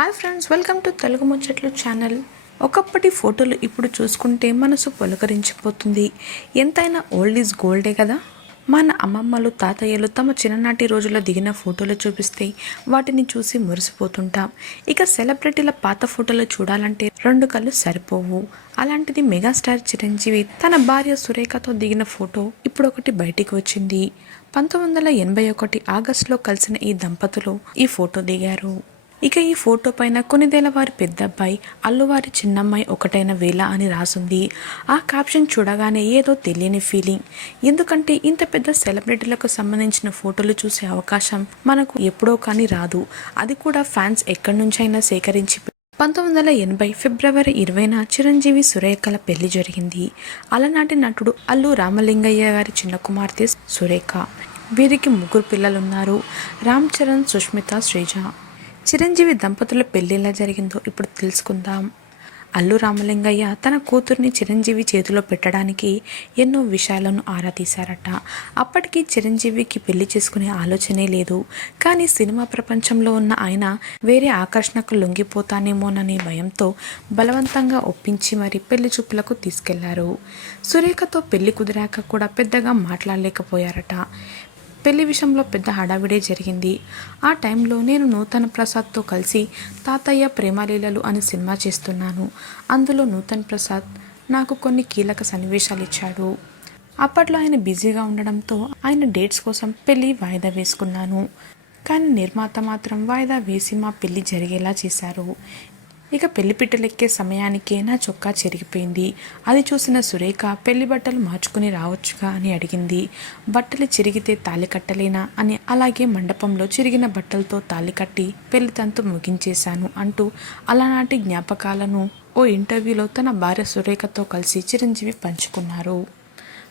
Hi friends welcome to Telugu Muchatlu channel. ఒకప్పటి ఫోటోలు ఇప్పుడు చూసుకుంటే మనసు పులకరించిపోతుంది. ఎంతైనా ఓల్డ్ ఈజ్ గోల్డే కదా? మన అమ్మమ్మలు తాతయ్యలు తమ చిన్ననాటి రోజుల్లో దిగిన ఫోటోలు చూపిస్తే వాటిని చూసి మురిసిపోతుంటాం. ఇక సెలబ్రిటీల పాత ఫోటోలు చూడాలంటే రెండు కళ్ళు సరిపోవు. అలాంటిది మెగాస్టార్ చిరంజీవి తన భార్య సురేఖతో దిగిన ఫోటో ఇప్పుడు ఒకటి బయటికి వచ్చింది. పంతొమ్మిది వందల ఎనభై ఒకటి ఆగస్టులో కలిసిన ఈ దంపతులు ఈ ఫోటో దిగారు. ఇక ఈ ఫోటో పైన కొనిదేల వారి పెద్దబ్బాయి అల్లువారి చిన్నమ్మాయి ఒకటైన వేళ అని రాసుంది. ఆ క్యాప్షన్ చూడగానే ఏదో తెలియని ఫీలింగ్. ఎందుకంటే ఇంత పెద్ద సెలబ్రిటీలకు సంబంధించిన ఫోటోలు చూసే అవకాశం మనకు ఎప్పుడో కానీ రాదు. అది కూడా ఫ్యాన్స్ ఎక్కడి నుంచైనా సేకరించి పంతొమ్మిది వందల ఎనభై ఫిబ్రవరి ఇరవైన చిరంజీవి సురేఖల పెళ్ళి జరిగింది. అలనాటి నటుడు అల్లు రామలింగయ్య గారి చిన్న కుమార్తె సురేఖ. వీరికి ముగ్గురు పిల్లలున్నారు. రామ్ చరణ్ సుష్మిత శ్రీజ. చిరంజీవి దంపతుల పెళ్ళి ఎలా జరిగిందో ఇప్పుడు తెలుసుకుందాం. అల్లు రామలింగయ్య తన కూతుర్ని చిరంజీవి చేతిలో పెట్టడానికి ఎన్నో విషయాలను ఆరా తీశారట. అప్పటికి చిరంజీవికి పెళ్ళి చేసుకునే ఆలోచనే లేదు. కానీ సినిమా ప్రపంచంలో ఉన్న ఆయన వేరే ఆకర్షణకు లొంగిపోతానేమోననే భయంతో బలవంతంగా ఒప్పించి మరి పెళ్ళి చూపులకు తీసుకెళ్ళారు. సురేఖతో పెళ్ళి కుదిరాక కూడా పెద్దగా మాట్లాడలేకపోయారట. పెళ్ళి విషయంలో పెద్ద హడావిడే జరిగింది. ఆ టైంలో నేను నూతన్ ప్రసాద్తో కలిసి తాతయ్య ప్రేమలీలలు అనే సినిమా చేస్తున్నాను. అందులో నూతన్ ప్రసాద్ నాకు కొన్ని కీలక సన్నివేశాలు ఇచ్చాడు. అప్పట్లో ఆయన బిజీగా ఉండడంతో ఆయన డేట్స్ కోసం పెళ్ళి వాయిదా వేసుకున్నాను. కానీ నిర్మాత మాత్రం వాయిదా వేసి మా పెళ్ళి జరిగేలా చేశారు. ఇక పెళ్ళి పిట్టలెక్కే సమయానికే నా చొక్కా చెరిగిపోయింది. అది చూసిన సురేఖ పెళ్ళి బట్టలు మార్చుకుని రావచ్చుగా అని అడిగింది. బట్టలు చిరిగితే తాళి కట్టలేనా అని అలాగే మండపంలో చిరిగిన బట్టలతో తాళి కట్టి పెళ్ళి తంతు ముగించేశాను అంటూ అలానాటి జ్ఞాపకాలను ఓ ఇంటర్వ్యూలో తన భార్య సురేఖతో కలిసి చిరంజీవి పంచుకున్నారు.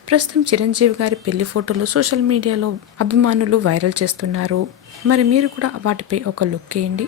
ప్రస్తుతం చిరంజీవి గారి పెళ్ళి ఫోటోలు సోషల్ మీడియాలో అభిమానులు వైరల్ చేస్తున్నారు. మరి మీరు కూడా వాటిపై ఒక లుక్ వేయండి.